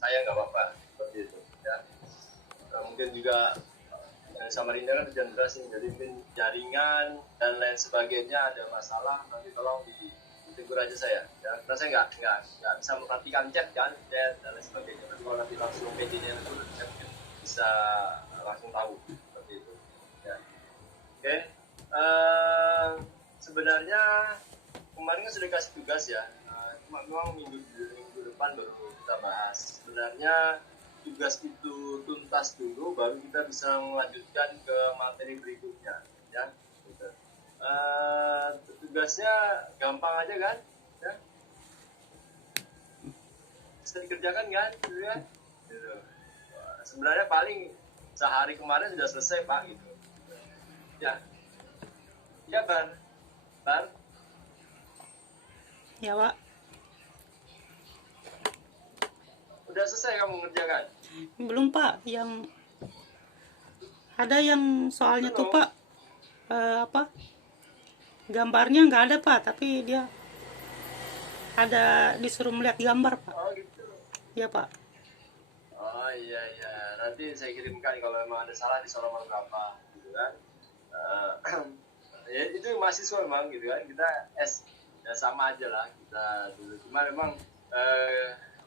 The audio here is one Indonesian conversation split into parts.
saya nggak apa-apa seperti itu ya. Mungkin juga Samarinda kan hujan deras nih, jadi mungkin jaringan dan lain sebagainya ada masalah, nanti tolong ditegur aja saya ya, karena saya nggak bisa memperhatikan chat kan, chat dan lain sebagainya. Tapi kalau nanti langsung PJ-nya itu saya mungkin bisa langsung tahu seperti itu ya. Oke. Sebenarnya kemarin kan sudah kasih tugas ya, cuma memang minggu depan baru kita bahas. Sebenarnya tugas itu tuntas dulu, baru kita bisa melanjutkan ke materi berikutnya ya. Gitu. Tugasnya gampang aja kan ya, bisa dikerjakan kan gitu ya gitu. Sebenarnya paling sehari kemarin sudah selesai Pak gitu ya. Ya Bar Ya, Pak. udah selesai kamu mengerjakan? Belum, Pak. Yang ada yang soalnya tuh, Pak. Apa? Gambarnya nggak ada, Pak. Tapi dia ada disuruh melihat gambar, Pak. Oh gitu. Ya, Pak. Oh iya. Nanti saya kirimkan kalau memang ada salah di halaman berapa gitu kan. Ya itu mahasiswa memang gitu kan. Kita ya sama aja lah kita dulu. Cuma memang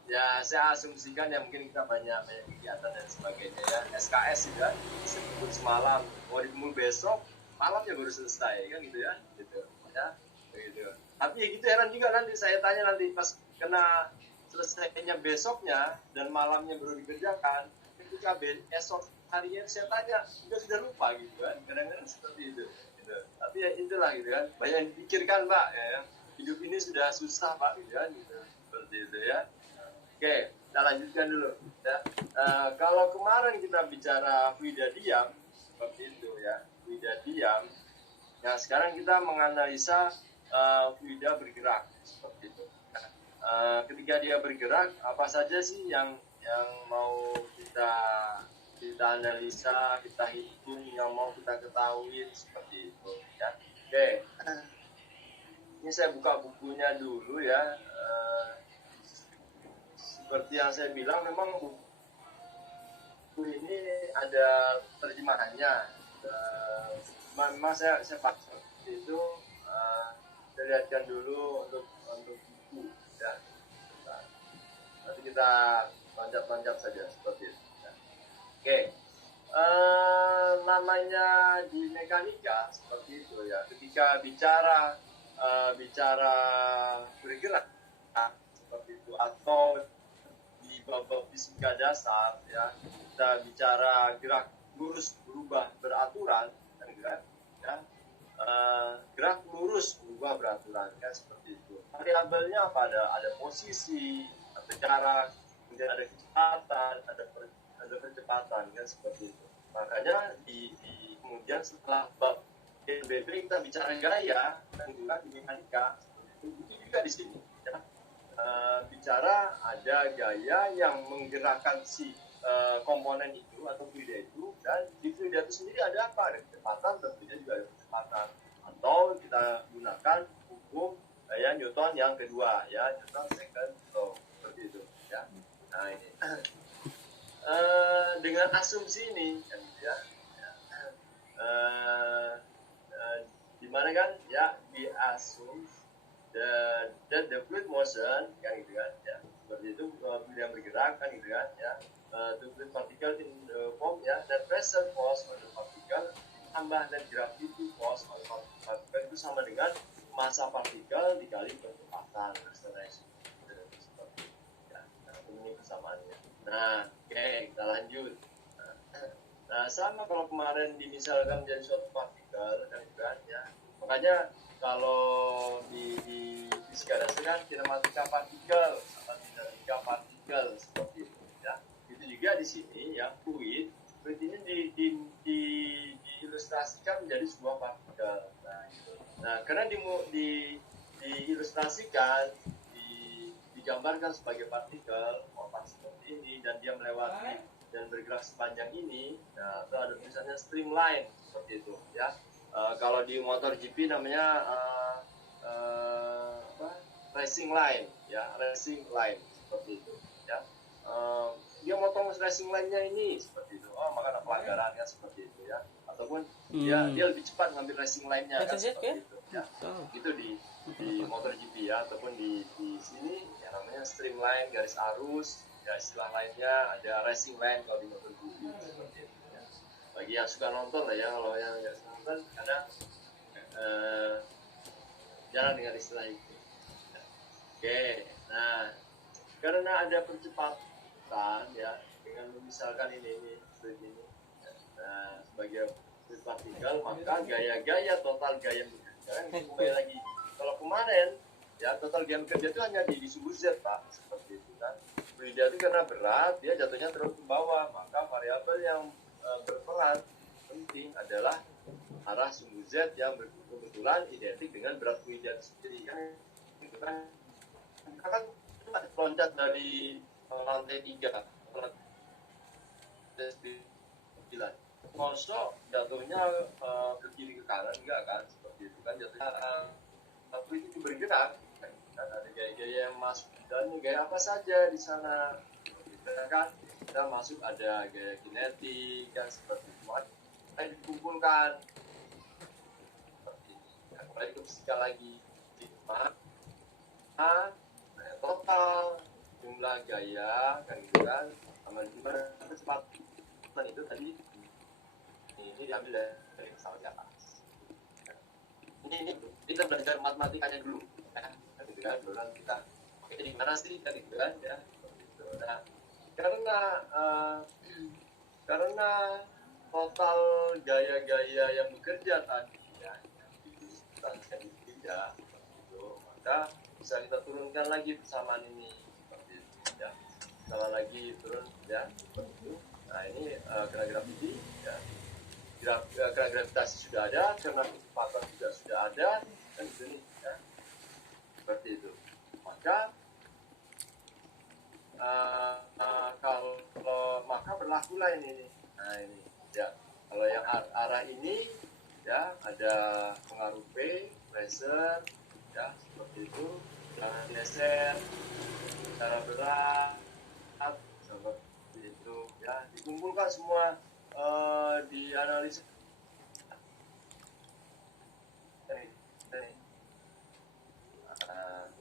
ya saya asumsikan ya mungkin kita banyak kegiatan dan sebagainya ya. SKS juga disebut semalam, mau dikumpul besok malamnya baru selesai kan gitu ya, gitu ya begitu. Tapi ya gitu, heran juga nanti saya tanya nanti pas kena selesainya besoknya dan malamnya baru dikerjakan, ketika esok harinya saya tanya juga sudah lupa gitu kan, kadang-kadang seperti itu gitu. Tapi ya itulah gitu kan, banyak yang dipikirkan Pak ya, hidup ini sudah susah Pak gitu kan gitu, seperti itu ya. Oke, kita lanjutkan dulu ya. Kalau kemarin kita bicara Wida diam seperti itu ya, Wida diam. Nah sekarang kita menganalisa Wida bergerak seperti itu. Ketika dia bergerak, apa saja sih yang mau kita analisa, kita hitung, yang mau kita ketahui seperti itu ya. Oke, ini saya buka bukunya dulu ya. Seperti yang saya bilang, memang buku ini ada terjemahannya. Memang saya paksa itu saya lihatkan dulu untuk buku ya. Nanti kita loncat-loncat saja seperti itu ya. Oke. Namanya di mekanika seperti itu ya, ketika bicara bergerak seperti itu, atau di bab fisika dasar ya, kita bicara gerak lurus berubah beraturan kan ya, gerak lurus berubah beraturan kan seperti itu. Variabelnya apa? Ada posisi, ada jarak, kemudian ada kecepatan, ada percepatan kan seperti itu. Makanya kemudian setelah bab NBB kita bicara gaya dan juga di mekanika, itu juga di sini ya. Bicara ada gaya yang menggerakkan si komponen itu atau fluida itu, dan di fluida itu sendiri ada apa? Ada kecepatan, tentunya juga ada kecepatan. Atau kita gunakan hukum ya Newton yang kedua ya, Newton second law seperti itu ya. Nah ini dengan asumsi ini kan ya, dimana kan ya diasum the fluid motion kan gitu kan ya, seperti itu fluid yang bergerak kan gitu kan ya, the fluid particle in the form ya, the pressure force on the particle tambah dan gravity force on the particle itu sama dengan massa partikel dikali percepatan acceleration seperti itu ya. Nah ini persamaannya. Nah oke, kita lanjut. Nah sama kalau kemarin dimisalkan menjadi suatu partikel kan gitu kan ya, makanya kalau di fisika dasar kan kinematika partikel atau dinamika partikel seperti itu ya. Itu juga di sini ya, fluid ini diilustrasikan menjadi sebuah partikel. Nah karena diilustrasikan, digambarkan sebagai partikel otak seperti ini, dan dia melewati dan bergerak sepanjang ini. Nah itu ada tulisannya streamline seperti itu ya. Kalau di motor GP namanya racing line ya, racing line seperti itu ya. racing line-nya ini seperti itu. Oh, maka ada pelanggaran kan seperti itu ya. Ataupun dia lebih cepat ngambil racing line-nya kan seperti itu ya. Itu di MotoGP ya, ataupun di sini yang namanya streamline, garis arus ya, istilah lainnya ada racing line kalau di MotoGP seperti itu ya. Bagi yang suka nonton lah ya, kalau yang nggak suka nonton kadang jalan dengan istilah itu. Oke, nah karena ada percepatan ya dengan misalkan ini nah, sebagai partikel, maka gaya-gaya total gaya bekerja kembali lagi. Kalau kemarin ya total gaya bekerja itu hanya di sumbu Z Pak, seperti itu kan. Fluida itu karena berat dia jatuhnya terus ke bawah, maka variabel yang berperan penting adalah arah sumbu Z yang kebetulan identik dengan berat fluida itu sendiri kan. Itu kan kita kan loncat dari lantai 3 kosong jatuhnya ke kiri ke kanan enggak kan, seperti itu kan jatuhnya satu itu bergerak kan ada gaya-gaya yang masuk dan gaya apa saja di sana kita kan kita masuk ada gaya kinetik kan seperti itu kita dikumpulkan seperti ini kembali ke fisika lagi total jumlah gaya kan gitu kan sama jumlah kecepatan itu tadi ini diambil dari pesawat di atas. Ini kita belajar matematikanya dulu ya gitu kan dulu kita oke di mana sih kan gitu kan ya gitu. Nah karena total gaya-gaya yang bekerja tadi ya yang tidak itu maka bisa kita turunkan lagi persamaan ini seperti itu ya. Salah lagi turun ya seperti itu. Nah ini kena graviti ya. Kena gravitasi sudah ada, kena kecepatan juga sudah ada dan itu nih ya. Seperti itu. Maka kalau maka berlakulah ini. Nah ini ya. Kalau yang arah ini ya ada pengaruh P, pressure ya seperti itu. Jangan geser cara berat seperti itu ya dikumpulkan semua dianalisis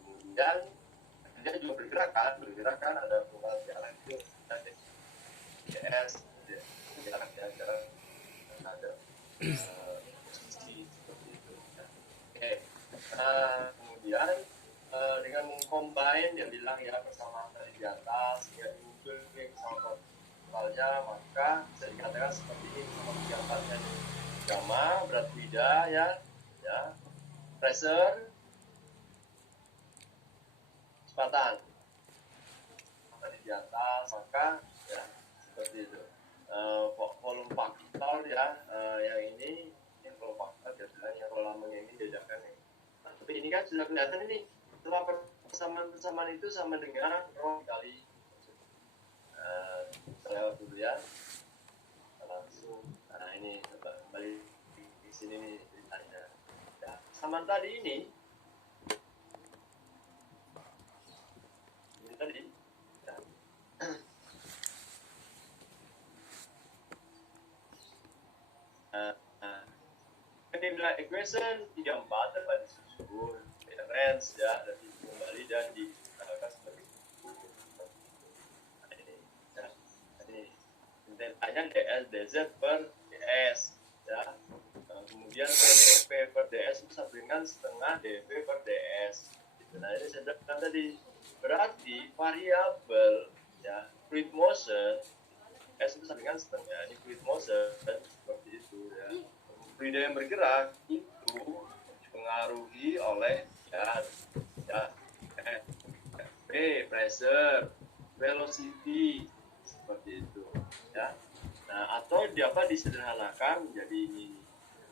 kemudian dia juga bergerak kan ada pengaruh jalan itu GS jalan ada posisi seperti itu ya. Oke kemudian dengan mengcombine dia bilang ya persamaan dari di atas ya diukur sama totalnya maka bisa dikatakan seperti ini sama gambarnya gamma berat fluida ya pressure kecepatan tadi di atas maka ya seperti itu volume partikel ya yang ini volume partikel biasanya kalau lama ini bedakan nih nah, tapi ini kan sudah kelihatan ini setelah persamaan itu sama dengan rho kali saya dulu ya langsung nah ini kembali di sini nih ceritanya ya sama tadi ini tadi ya. Nilai equation 34 dapat disusun reference ya dan kembali dan dikatakan sebagai ini tanya ds dz per ds ya kemudian dp per ds itu sama dengan setengah dp per ds gitu. Nah ini saya bilang tadi berarti variabel ya fluid motion s itu sama dengan setengah ini fluid motion seperti itu ya fluida yang bergerak itu dipengaruhi oleh P, pressure, velocity seperti itu ya. Nah, atau dapat disederhanakan menjadi ini.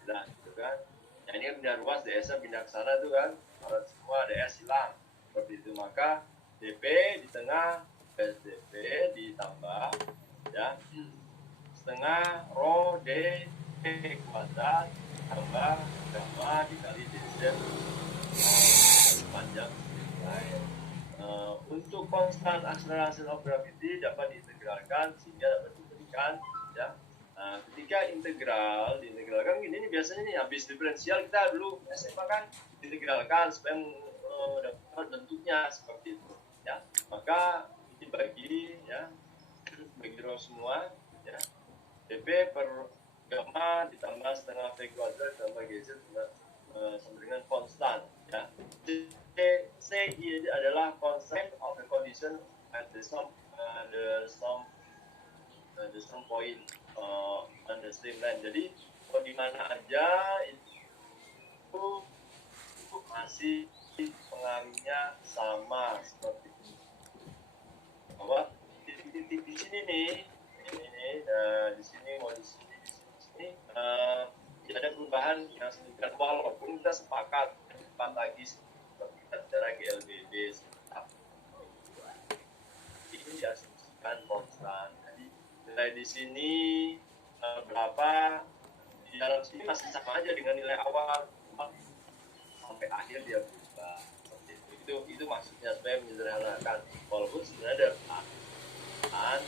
Nah, gitu kan. Nah, ini kan pindah ruas DS pindah ke sana tuh kan. Kalau semua DS hilang. Seperti itu maka dP di tengah dP ditambah ya. Setengah rho D kuadrat tambah gamma dikali dz panjang untuk konstan akselerasi of gravity dapat diintegralkan integralkan sehingga dapat diberikan ya. Nah, ketika diintegralkan gini nih biasanya nih habis diferensial kita dulu SMA kan integralkan supaya dapat bentuknya seperti itu ya. Maka dibagi ya, bagi rho semua ya. dp per gamma ditambah setengah V kuadrat tambah GZ sama dengan konstan ya. C ini adalah constraint of the condition at the sum point on the streamline. Jadi kalau di mana aja itu masih pengaruhnya sama seperti ini. Bahwa titik-titik di sini nih, ini di sini mau di sini tidak ada perubahan yang signifikan walaupun kita sepakat lagi seperti secara GLBB ini diasumsikan konstan. Jadi nilai di sini berapa di dalam sini masih sama aja dengan nilai awal sampai akhir dia berubah. Itu maksudnya supaya menyederhanakan walaupun sebenarnya ada perubahan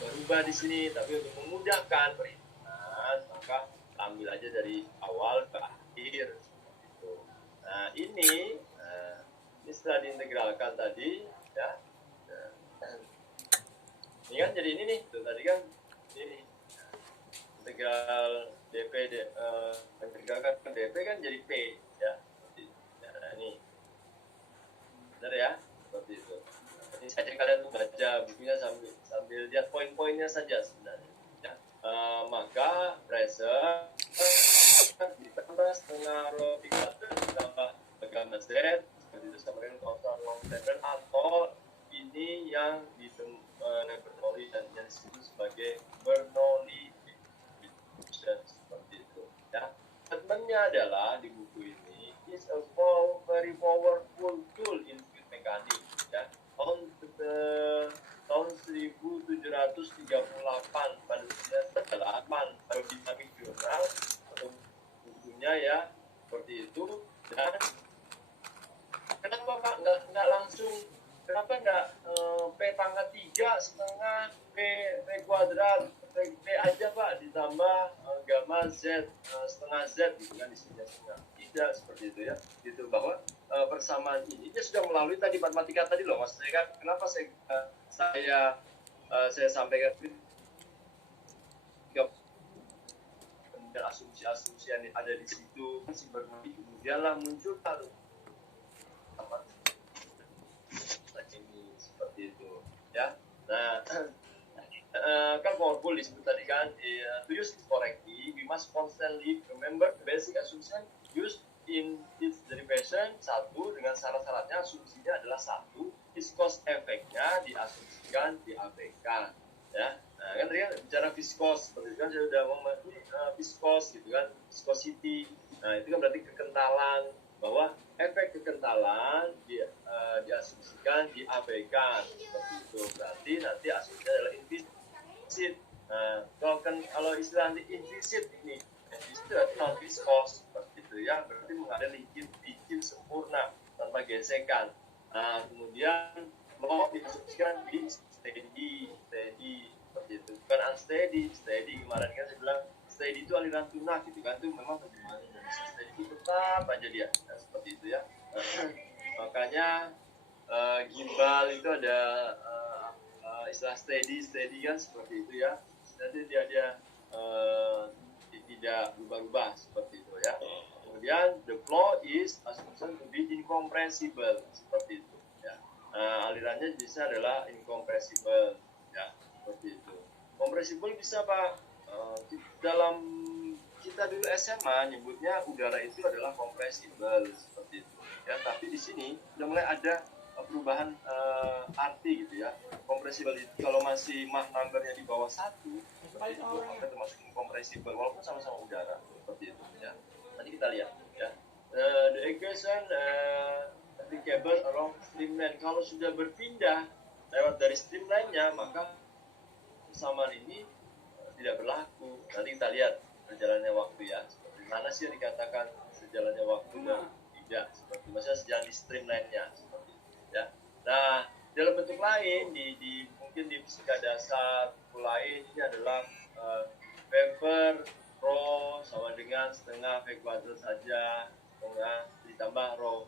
berubah di sini, tapi untuk memudahkan perhitungan maka ambil aja dari awal ke akhir. Nah ini setelah diintegralkan tadi ya, ini kan jadi ini nih, tuh tadi kan ini integral dp integralkan dp kan jadi p ya, nah, ini benar ya seperti itu. Ini saja kalian baca bukunya sambil lihat poin-poinnya saja sebenarnya ya. Maka pressure ditambah setengah rho ditambah gamma z seperti itu sama dengan konstan Longstreet atau ini yang Bernoulli dan yang disebut sebagai Bernoulli equation seperti itu ya. Statementnya adalah di buku ini is a very powerful tool in fluid mechanics ya. Tahun 1738 pada usia 8 pada Dynamic Journal atau bukunya ya seperti itu. Dan kenapa Pak nggak langsung, kenapa nggak P pangkat 3 setengah P kuadrat P aja Pak ditambah gamma Z setengah Z gitu kan isinya setengah. Tidak seperti itu ya, gitu bahwa persamaan ini dia sudah melalui tadi matematika tadi loh mas. Saya kan kenapa saya sampaikan asumsi-asumsi yang ada di situ si Bernoulli kemudianlah muncul lalu ini seperti itu ya. Nah kan powerful disebut tadi kan, to use it correctly we must constantly remember the basic assumption used in its derivation. Satu, dengan syarat-syaratnya asumsinya adalah satu, viskos efeknya diasumsikan diabaikan ya. Nah kan tadi kan bicara viskos seperti itu kan saya sudah ngomong viskos gitu kan, viscosity. Nah itu kan berarti kekentalan, bahwa efek kekentalan diasumsikan diabaikan seperti itu. Berarti nanti asumsinya adalah implicit. Nah kalau istilah implicit ini itu non viskos seperti itu ya, berarti mengalami bikin sempurna tanpa gesekan. Nah kemudian mau diasumsikan di steady seperti itu, bukan unsteady. Kemarin kan saya bilang steady itu aliran tunak gitu kan, itu memang bagaimana bisa steady itu tetap aja dia nah, seperti itu ya. Makanya gimbal itu ada istilah steady kan seperti itu ya. Nanti dia tidak berubah-ubah seperti itu ya. Kemudian the flow is assumption to be incompressible seperti itu ya. Alirannya bisa adalah incompressible ya, seperti itu. Kompressible bisa Pak, dalam kita dulu SMA nyebutnya udara itu adalah compressible seperti itu ya. Tapi di sini sudah mulai ada perubahan arti gitu ya. Compressible itu kalau masih Mach numbernya di bawah 1 seperti itu, maka termasuk incompressible walaupun sama-sama udara seperti itu ya. Nanti kita lihat ya. The equation applicable along streamline, kalau sudah berpindah lewat dari streamline-nya maka persamaan ini tidak berlaku. Nanti kita lihat perjalannya waktu ya. Seperti mana sih yang dikatakan sejalannya waktu dan tidak seperti misalnya sejalan di streamline-nya seperti itu ya. Nah dalam bentuk lain di mungkin di fisika dasar lain ini adalah V per rho sama dengan setengah V kuadrat saja, setengah ditambah rho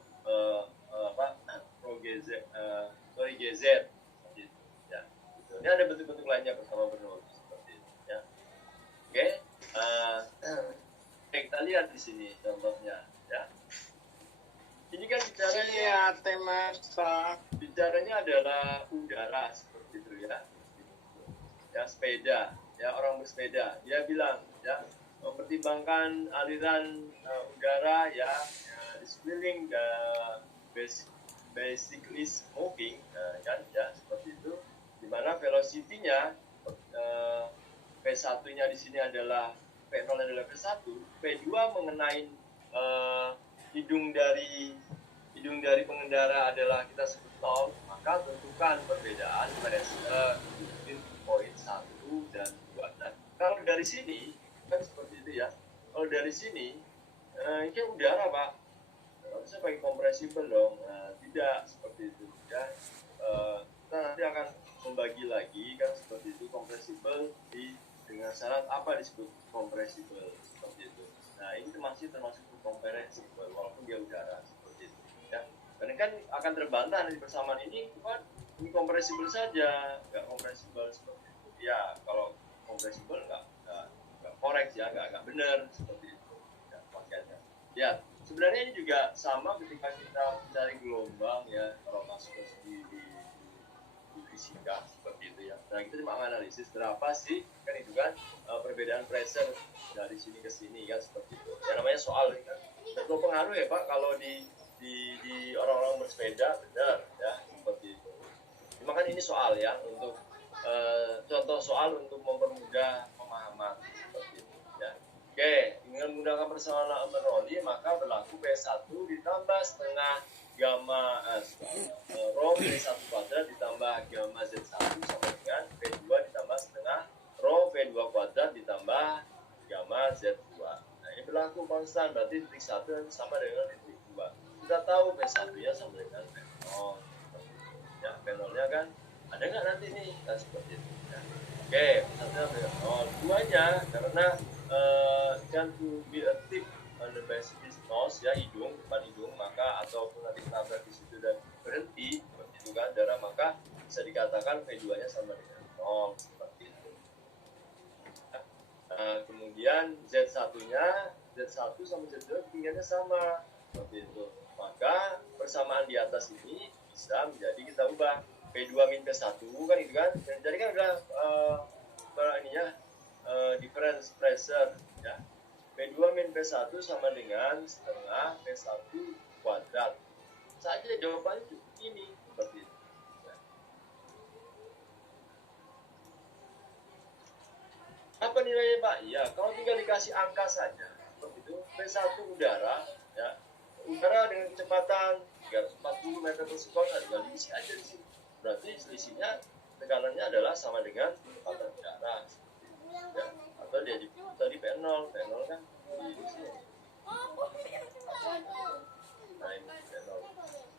rho GZ, GZ seperti itu, ya. Gitu. Ini ada bentuk-bentuk lainnya bersama Bernoulli seperti itu, ya. Oke, kita lihat di sini contohnya, ya. Ini kan bicaranya adalah udara seperti itu, ya. Ya, sepeda, ya, orang bersepeda, dia bilang, ya, mempertimbangkan aliran udara, ya, di sekeliling basically moving, kan, ya, seperti itu, di mana velocity-nya P1-nya di sini adalah P0 adalah P1, P2 mengenai hidung dari pengendara adalah kita sebut tol, maka tentukan perbedaan pressure poin 1 dan 2. Nah, kalau dari sini kan seperti itu, ya. Kalau dari sini ini kan udara, Pak. Harusnya pakai compressible dong. Nah, tidak seperti itu, ya. Kita nanti akan membagi lagi kan seperti itu, compressible dengan syarat apa disebut compressible seperti itu. Nah, ini masih termasuk compressible walaupun dia udara seperti itu, ya. Karena kan akan terbantah di persamaan ini, kan ini compressible saja, nggak compressible seperti itu. Ya, kalau compressible nggak korek, ya, nggak benar seperti itu, ya, pakaiannya. Ya, sebenarnya ini juga sama ketika kita mencari gelombang, ya, kalau masuk ke di fisika seperti itu, ya. Nah, kita cuma analisis berapa sih kan itu kan perbedaan pressure dari sini ke sini kan seperti itu. Ya, namanya soal ini kan. Berpengaruh ya, Pak, kalau di orang-orang bersepeda, benar, ya, seperti itu. Cuma kan ini soal, ya, untuk contoh soal untuk mempermudah pemahaman seperti itu, ya. Oke, dengan menggunakan persamaan Bernoulli maka berlaku P1 ditambah setengah gamma rho V1 kuadrat ditambah gamma Z1 sama dengan V2 ditambah setengah rho V2 kuadrat ditambah gamma Z2. Nah, ini berlaku konstan, berarti titik 1 sama dengan titik 2. Kita tahu P1-nya sama dengan P0. Ya, P0-nya kan ada nggak nanti nih? Nah, seperti itu, ya. Oke, P1-nya P0. Duanya karena kan to be a tip on the base is nose, ya, hidung, depan hidung, maka ataupun nanti nabrak di situ dan berhenti seperti itu kan darah, maka bisa dikatakan V2-nya sama dengan 0 seperti itu. Kemudian Z1-nya Z1 sama Z2 tingginya sama seperti itu. Maka persamaan di atas ini bisa menjadi kita ubah P2 min P1 kan itu kan. Jadi kan udah difference pressure, ya. P2 min P1 sama dengan setengah P1 kuadrat. Saja jawabannya cukup ini seperti itu. Ya. Apa nilainya, Pak? Ya, kalau tinggal dikasih angka saja seperti itu. P1 udara, ya. Udara dengan kecepatan 340 meter per sekon, tinggal diisi aja di sini. Berarti selisihnya tekanannya adalah sama dengan kecepatan udara. Ya. Atau dia tadi P0 kan di sini. Nah, ini P0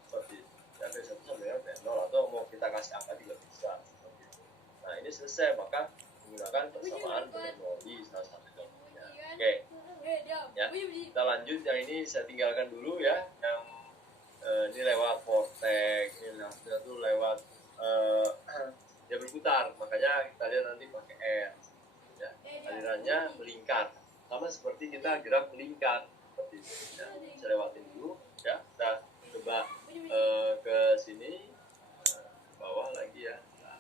seperti itu. Ya, P1 sama dengan P0 atau mau kita kasih angka juga bisa seperti itu. Nah, ini selesai, maka menggunakan persamaan Bernoulli salah satu contohnya. Oke. Ya, kita lanjut. Yang ini saya tinggalkan dulu, ya. Yang ini lewat vortex, ini tuh lewat dia berputar, makanya kita lihat nanti pakai R, ya. Alirannya melingkar, sama seperti kita gerak melingkar seperti itu, ya. Saya lewatin dulu, ya. Kita coba ke sini, bawah lagi, ya. Nah,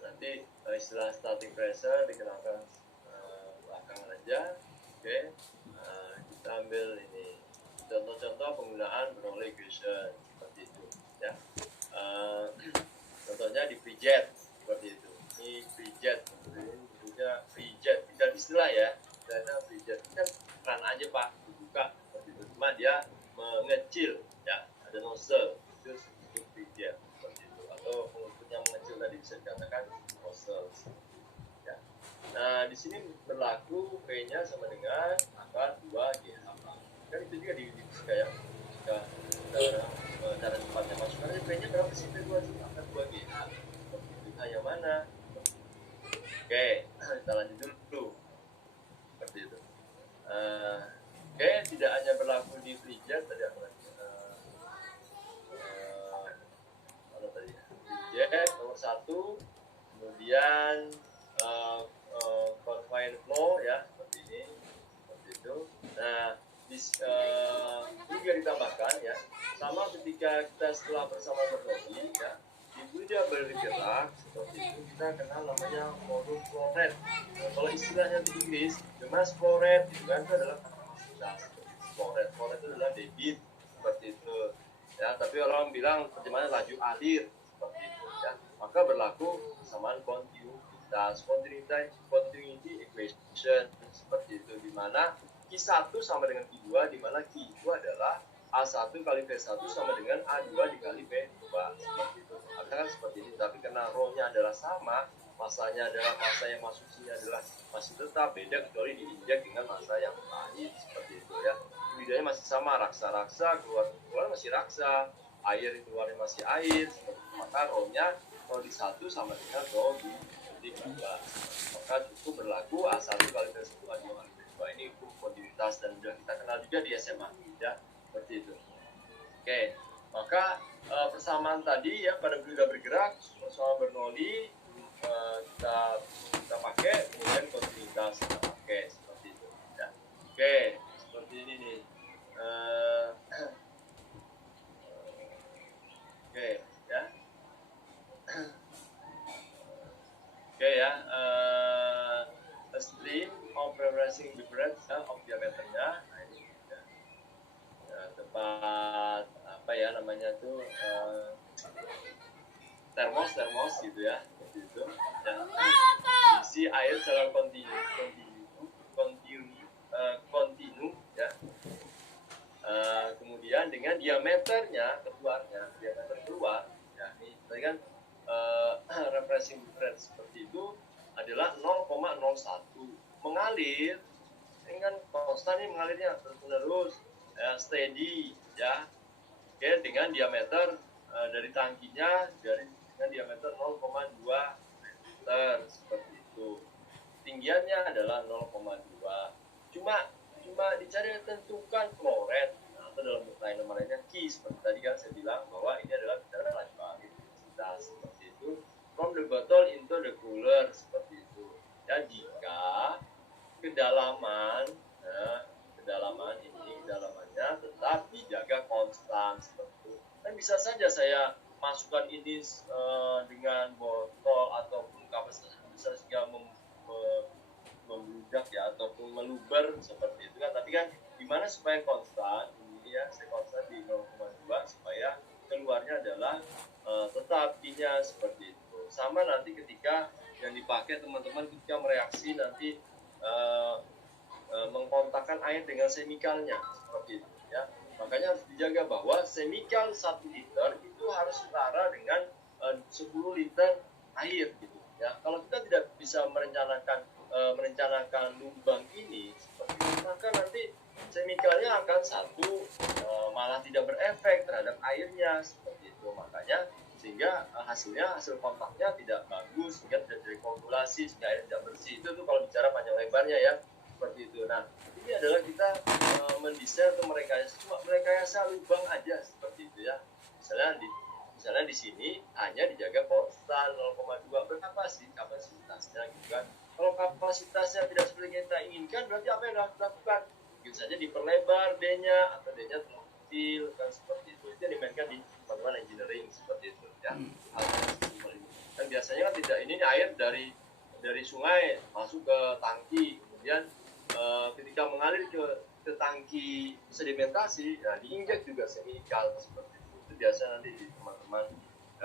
nanti istilah static pressure dikenakan belakangan aja. Oke. Kita ambil ini contoh-contoh penggunaan Bernoulli equation seperti itu, ya. Contohnya di free jet seperti itu. Ini free jet, tentunya free jet, tidak istilah, ya. Karena free jet kan keran aja, Pak, dibuka seperti itu. Cuma dia mengecil, ya. Ada nozzle, itu disebut free jet seperti itu. Atau pengikutnya mengecil tadi bisa dikatakan nozzle, ya. Nah, di sini berlaku P-nya sama dengan akar 2G. Kan itu juga di fisika, ya. Cara cepatnya masuk, karena P-nya berapa sih? P2 akar 2G. yang mana. Oke, kita lanjut dulu seperti itu. Oke, tidak hanya berlaku di FreeJet tadi apa lagi? Mana tadi? FreeJet nomor 1, kemudian confined flow ya seperti ini, seperti itu. Nah, juga ditambahkan ya, sama ketika kita setelah bersama berlobby ya, ibu dia bergerak seperti itu, kita kenal namanya modul flow rate. Kalau istilahnya di Inggris, cuma flow rate itu kan itu adalah kapasitas. Flow rate itu adalah debit seperti itu ya, tapi orang bilang bagaimana laju alir seperti itu ya, maka berlaku kesamaan kontinuitas, continuity equation seperti itu, di mana Q1 sama dengan Q2, di mana Q itu adalah A1 kali V1 sama dengan A2 dikali V2 seperti itu. Kan seperti ini, tapi karena rho-nya adalah sama, masanya adalah masa yang masuk sini adalah masih tetap beda kecuali diinjek dengan masa yang lain seperti itu ya. Bedanya masih sama, raksa keluar masih raksa, air keluarnya masih air seperti itu. Maka rho-nya rho di 1 sama dengan rho di 2. Maka cukup berlaku A1 kali V1 A2 kali V2. Ini hukum kontinuitas dan sudah kita kenal juga di SMA ya, seperti itu. Oke, maka persamaan tadi ya pada sudah bergerak, persamaan Bernoulli kita pakai, kemudian kontinuitas kita pakai seperti itu ya. Oke, seperti ini nih. Oke ya. Oke ya, a stream of progressing difference of diameternya. Nah, ini ya, tempat apa ya namanya tuh termos gitu ya, seperti itu ya. Isi air secara kontinu ya. Kemudian dengan diameter keluar ya, ini tadi kan refreshing difference seperti itu adalah 0,01 mengalir dengan konstan, ini mengalirnya terus ya, steady ya. Oke, dengan diameter dari tangkinya dengan diameter 0,2 meter seperti itu. Tinggiannya adalah 0,2. Cuma dicari tentukan flow rate atau dalam nama lainnya Q, seperti tadi kan saya bilang bahwa ini adalah bicara laju air seperti itu, from the bottle into the cooler seperti itu ya. Jika kedalamannya tetap dijaga konstan seperti itu, kan bisa saja saya masukkan ini dengan botol ataupun kapasitas besar sehingga membludak ya, ataupun meluber seperti itu kan. Tapi kan gimana supaya konstan ini ya, saya konstan di 0,2 supaya keluarnya adalah tetap Q-nya seperti itu. Sama nanti ketika yang dipakai teman-teman ketika mereaksi nanti mengkontakkan air dengan semikalnya seperti itu ya. Makanya harus dijaga bahwa semikal 1 liter itu harus setara dengan 10 liter air gitu ya. Kalau kita tidak bisa merencanakan lubang ini seperti itu, maka nanti semikalnya akan malah tidak berefek terhadap airnya seperti itu. Makanya sehingga hasil kontaknya tidak bagus, sehingga tidak terkoagulasi, sehingga air tidak bersih. Itu tuh kalau bicara panjang lebarnya ya, seperti itu. Nah, ini adalah kita mendesain atau merekayasa lubang aja seperti itu ya. Misalnya di sini hanya dijaga konstan 0,2. Berapa sih kapasitasnya gitu kan. Kalau kapasitasnya tidak seperti yang kita inginkan, berarti apa yang harus dilakukan? Mungkin saja diperlebar D-nya atau D-nya terlalu kecil kan, seperti itu. Itu yang dimainkan di teman-teman engineering seperti itu ya. Dan biasanya kan tidak, ini air dari sungai masuk ke tangki, kemudian ketika mengalir ke tangki sedimentasi, ya diinjek juga semikal seperti itu. Itu biasa nanti di teman-teman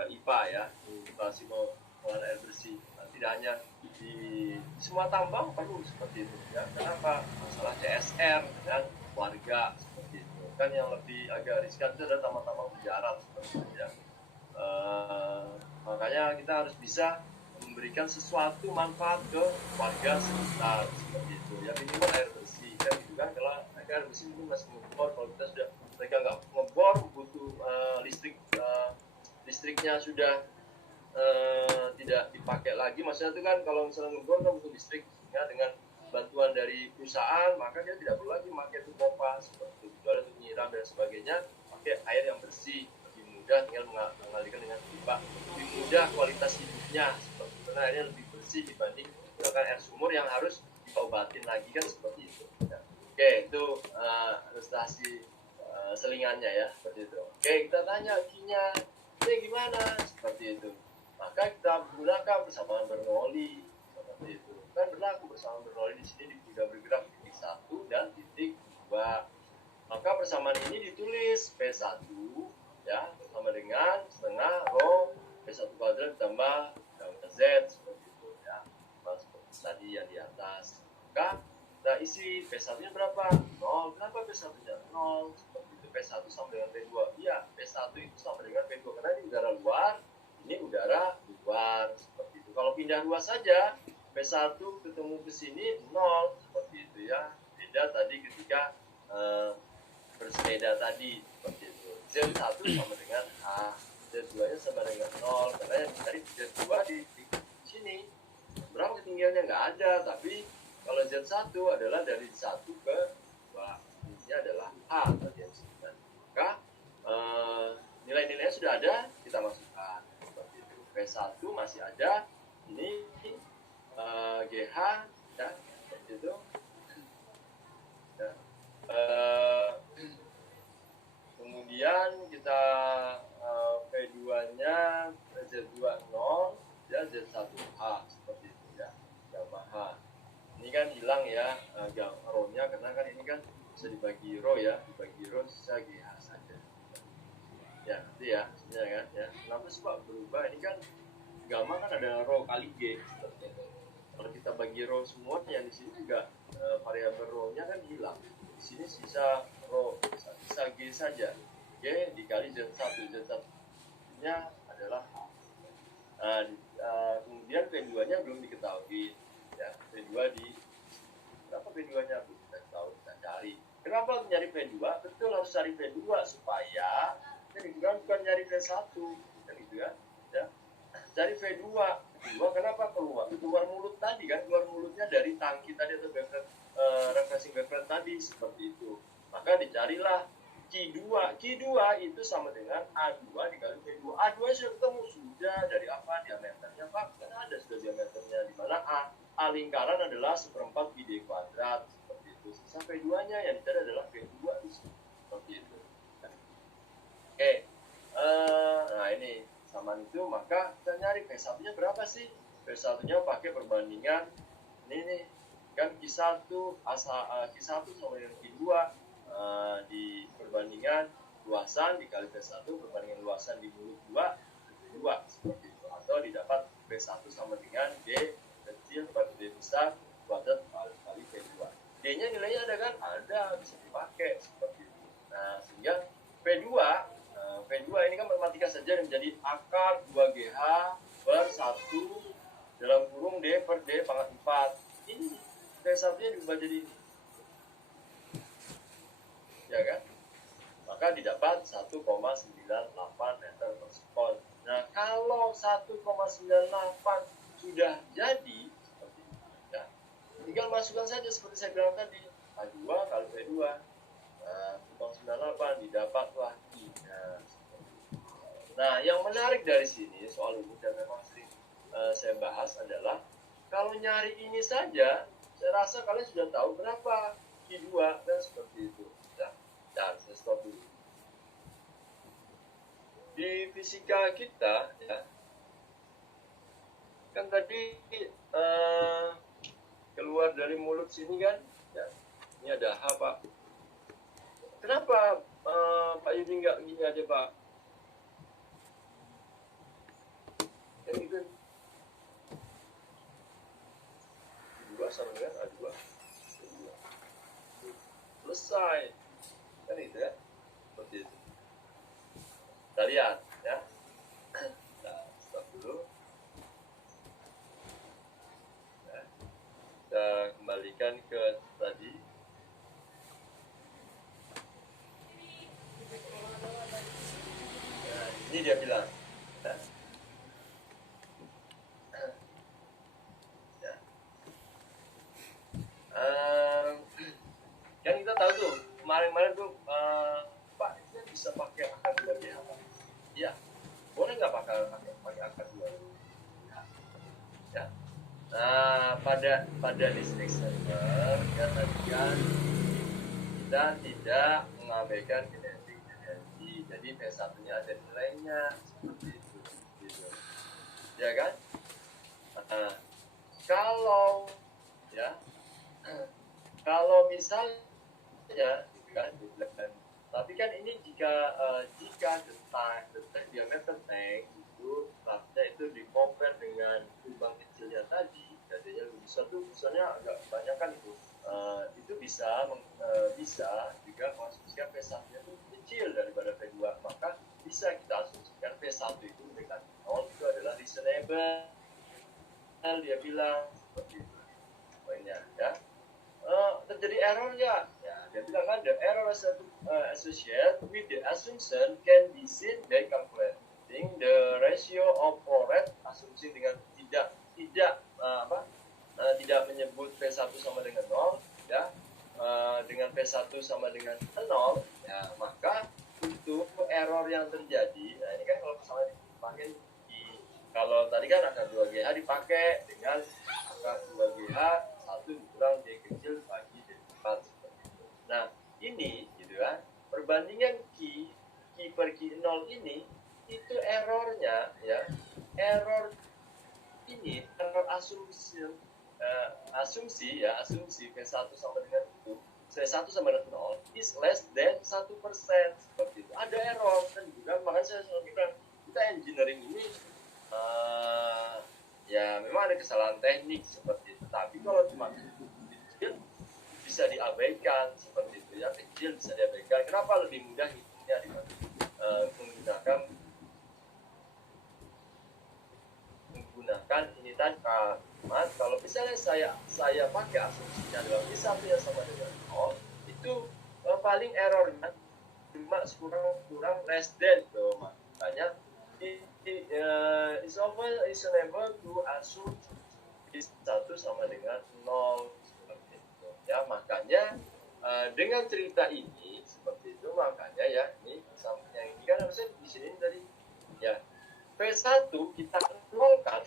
IPA ya, inovasi pengelolaan air bersih. Tidak hanya di semua tambang perlu seperti itu ya. Kenapa? Masalah CSR dan warga seperti itu. Kan yang lebih agak riskan itu adalah tambang-tambang berjarak seperti itu ya. Makanya kita harus bisa memberikan sesuatu manfaat ke warga sekitar seperti itu ya. Minimal air bersih kan gitu kan. Kalau air bersih itu masih ngebor, kalau kita sudah mereka nggak ngebor, butuh listriknya sudah tidak dipakai lagi, maksudnya itu kan kalau misalnya ngebor kan butuh listrik, ya dengan bantuan dari perusahaan maka dia tidak perlu lagi memakai itu pompa seperti itu, kecuali untuk menyiram dan sebagainya, pakai air yang bersih, lebih mudah, tinggal mengalirkan dengan pipa, lebih mudah kualitas hidupnya seperti itu, karena airnya lebih bersih dibanding menggunakan air sumur yang harus diobatin lagi kan seperti itu. Ya. Oke, itu ilustrasi selingannya ya seperti itu. Oke, kita tanya kinya ini gimana seperti itu, maka kita gunakan persamaan Bernoulli seperti itu, kan berlaku persamaan Bernoulli di sini tidak bergerak titik 1 dan titik 2, maka persamaan ini ditulis P1 ya sama dengan setengah rho P1 kuadrat ditambah delta Z seperti itu ya, seperti tadi yang di atas. Maka kita isi P1 nya berapa? 0. Kenapa P1 nya 0? Seperti itu. P1 sama dengan P2. Iya, P1 itu sama dengan P2 karena ini udara luar, ini udara luar seperti itu. Kalau pindah ruas saja P1 ketemu ke sini 0 seperti itu ya. Beda tadi ketika bersepeda tadi seperti itu. Z1 sama dengan H, Z2 nya sama dengan 0 karena yang dicari Z2 di sini. Berapa ketinggiannya nggak ada, tapi kalau Z1 adalah dari 1 ke 2, ini adalah H bagian sini. Maka nilai-nilainya sudah ada, kita masukkan seperti itu. P1 masih ada, ini GH ya seperti itu ya. Kemudian kita P2 nya Z2 0 ya, Z1H seperti itu ya, gamma H ini kan hilang ya rho nya karena kan ini kan bisa dibagi rho ya, dibagi rho sisa GH saja ya, nanti ya sebenarnya kan ya. Kenapa sih Pak berubah, ini kan gamma kan ada rho kali G seperti itu. Kalau kita bagi rho semua yang di sini juga variabel rho nya kan hilang, di sini sisa rho, sisa G saja, G dikali Z1, Z1 nya adalah H. Kemudian P2 nya belum diketahui ya, P2 di berapa P2 nya kita tahu, kita cari. Kenapa nyari P2? Betul harus cari P2 supaya jadi bukan nyari P1 kan gitu ya, ya. Cari V2. V2 kenapa keluar mulut tadi kan, keluar mulutnya dari tangki tadi atau refreshing background tadi seperti itu. Maka dicarilah Q2. Q2 itu sama dengan A2 dikali V2. A2 sudah ketemu, sudah dari apa diameternya Pak? Kan ada sudah diameternya, di mana A lingkaran adalah 1/4 pi d kuadrat seperti itu. Sisa V2 nya yang dicari adalah V2 seperti itu. Oke. Nah ini samaan itu, maka kita nyari P1 nya berapa sih? P1 nya pakai perbandingan ini nih kan Q1 sama dengan Q2 di perbandingan luasan dikali P1 perbandingan luasan di mulut 2 seperti itu, atau didapat P1 sama dengan D kecil per D besar kuadrat kali P2. D nya nilainya ada kan? Ada, bisa dipakai seperti itu. Nah sehingga P2 ini kan matematika saja menjadi akar 2GH per 1 dalam kurung D per D pangkat 4. Ini P1 nya diubah jadi ini ya kan, maka didapat 1,98 meter per sekon. Nah kalau 1,98 sudah jadi seperti ini ya, tinggal masukkan saja seperti saya bilang tadi, A2 kali P2 1,98 didapatlah I. Nah yang menarik dari sini soal umum dan memang sering saya bahas adalah kalau nyari ini saja saya rasa kalian sudah tahu berapa Q2 dan seperti itu. Dan saya stop dulu. Di fisika kita ya, kan tadi keluar dari mulut sini kan ya, ini ada H Pak. Kenapa Pak Yudi nggak gini aja Pak? Kan itu A2 sama dengan A2 selesai kan itu ya, seperti itu. Kita lihat ya. Nah, stop dulu ya. Kita kembalikan ke tadi. Nah, ini dia bilang ya. yang kemarin tuh Pak itu kan bisa pakai akar 2GH. Iya, boleh nggak pakai akar 2? Ya. Nah, pada listrik server ya tadi kan kita tidak mengabaikan kinetik energi, jadi P1-nya ada nilainya seperti itu, gitu. Ya kan? Nah, kalau ya kalau misalnya gitu kan, tapi kan ini jika detak diameter tank itu platnya itu di compare dengan lubang kecilnya tadi, jadinya lebih besar tuh misalnya agak banyak kan itu bisa juga mengasumsikan P1-nya itu kecil daripada P2, maka bisa kita asumsikan P1 itu mendekati 0 itu adalah reasonable, dia bilang seperti itu poinnya ya. Terjadi error ya, dia bilang kan the error associated with the assumption can be seen by calculating the ratio of flow rate, asumsi dengan tidak menyebut P1 sama dengan 0 ya, dengan P1 sama dengan 0 ya, maka untuk error yang terjadi, nah ini kan kalau misalnya dipakai kalau tadi kan akar 2GH dipakai dengan akar 2GH 1 dikurang D kecil bagi D4 seperti itu. Nah ini gitu kan, perbandingan Q per Q0 ini itu errornya ya, error ini error asumsi P1 sama dengan itu, C1 sama dengan 0 is less than 1% seperti itu. Ada error dan juga makanya saya selalu bilang kita engineering ini ya memang ada kesalahan teknik seperti itu, tapi kalau cuma kecil bisa diabaikan seperti itu ya, kecil bisa diabaikan. Kenapa lebih mudah hitungnya menggunakan ini tadi Mas, kalau misalnya saya pakai asumsinya adalah P1 yang sama dengan 0, itu paling errornya cuma kurang less than tuh, makanya is reasonable to assume P1 sama dengan 0 seperti itu ya. Makanya dengan cerita ini seperti itu, makanya ya ini kan harusnya di sini tadi ya P1 kita nolkan